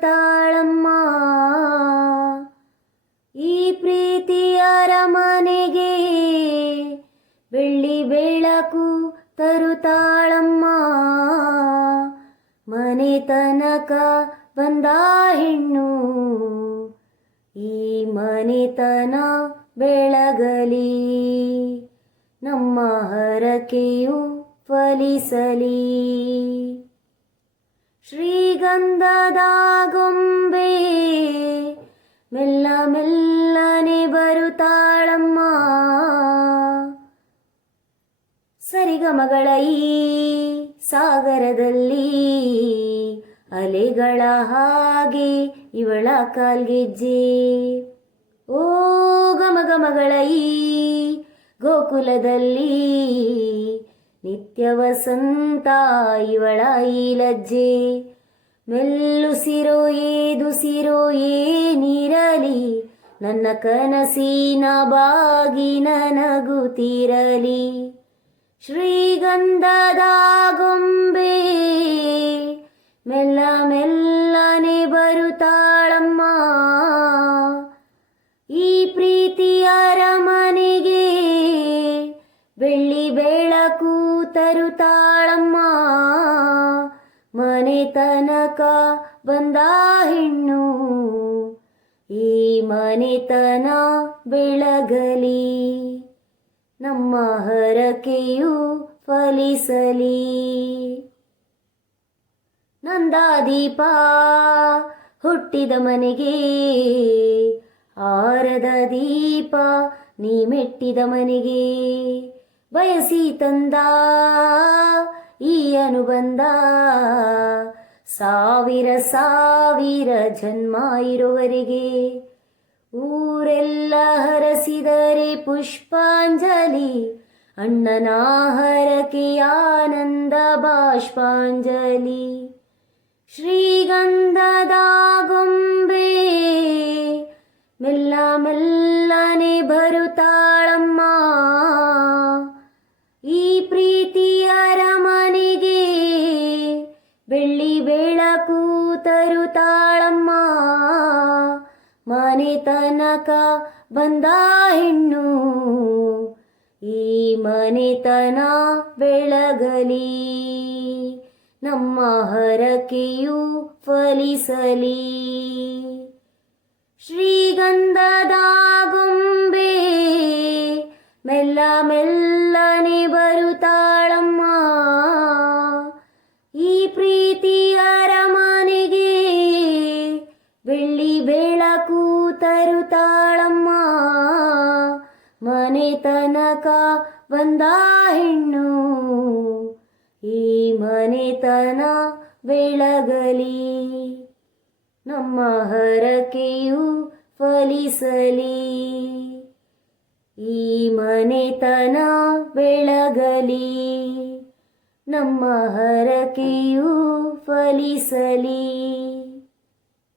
ತಾಳಮ್ಮ. ಈ ಪ್ರೀತಿಯ ಮನೆಗೆ ಬೆಳ್ಳಿ ಬೆಳಕು ತರುತ್ತಾಳಮ್ಮ ಮನೆ ತನಕ ಬಂದ ಹೆಣ್ಣು, ಈ ಮನೆತನ ಬೆಳಗಲಿ. ನಮ್ಮ ಹರಕೆಯು ಫಲಿಸಲಿ. ಶ್ರೀಗಂಧದ ಗೊಂಬೆ ಮೆಲ್ಲ ಮೆಲ್ಲನೆ ಬರುತ್ತಾಳಮ್ಮ ಸರಿಗಮಗಳ ಈ ಸಾಗರದಲ್ಲಿ ಅಲೆಗಳ ಹಾಗೆ ಇವಳ ಕಾಲ್ಗೆಜ್ಜೆ. ಓ ಗಮಗಮಗಳ ಈ ಗೋಕುಲದಲ್ಲಿ ನಿತ್ಯ ವಸಂತ ಇವಳ ಈ ಲಜ್ಜೆ. ಮೆಲ್ಲುಸಿರೋ ಏದುಸಿರೋ ಏನಿರಲಿ, ನನ್ನ ಕನಸಿನ ಬಾಗಿ ನಗುತ್ತಿರಲಿ. ಶ್ರೀಗಂಧದ ಗೊಂಬೆ ಮೆಲ್ಲ ಮೆಲ್ಲನೆ ಬರುತ್ತಾಳಮ್ಮ. ಈ ಪ್ರೀತಿಯ ಅರಮನೆಗೆ ಬೆಳ್ಳಿ ಬೆಳಕು ತರುತ್ತಾಳಮ್ಮ. ಮನೆ ತನಕ ಬಂದ ಹೆಣ್ಣು, ಈ ಮನೆತನ ಬೆಳಗಲಿ, ನಮ್ಮ ಹರಕೆಯು ಫಲಿಸಲಿ. ನಂದಾದೀಪ ಹುಟ್ಟಿದ ಮನೆಗೆ, ಆರದ ದೀಪ ನೀ ಮೆಟ್ಟಿದ ಮನೆಗೆ, ಬಯಸಿ ತಂದ ಅನುಬಂಧ ಸಾವಿರ ಸಾವಿರ ಜನ್ಮ ಇರುವರೆಗೆ ಊರೆಲ್ಲ ಹರಸಿದರೆ ಪುಷ್ಪಾಂಜಲಿ ಅಣ್ಣನ ಹರಕೆ ಆನಂದ ಬಾಷ್ಪಾಂಜಲಿ ಶ್ರೀಗಂಧದ ಗೊಂಬೆ ಮೆಲ್ಲ ಮೆಲ್ಲನೆ ತರುತ್ತಾಳಮ್ಮ ಮನೆ ತನಕ ಬಂದ ಹೆಣ್ಣು. ಈ ಮನೆತನ ಬೆಳಗಲಿ, ನಮ್ಮ ಹರಕೆಯು ಫಲಿಸಲಿ. ಶ್ರೀಗಂಧದ ಗೊಂಬೆ, ಮೆಲ್ಲ ಮೆಲ್ಲನೆ ಬರುತ್ತಾಳಮ್ಮ ಈ ಪ್ರೀತಿಯ ಮನೆ ತನಕ ಬಂದ ಹೆಣ್ಣು. ಈ ಮನೆತನ ಬೆಳಗಲಿ, ನಮ್ಮ ಹರಕೆಯು ಫಲಿಸಲಿ. ಈ ಮನೆತನ ಬೆಳಗಲಿ, ನಮ್ಮ ಹರಕೆಯು ಫಲಿಸಲಿ.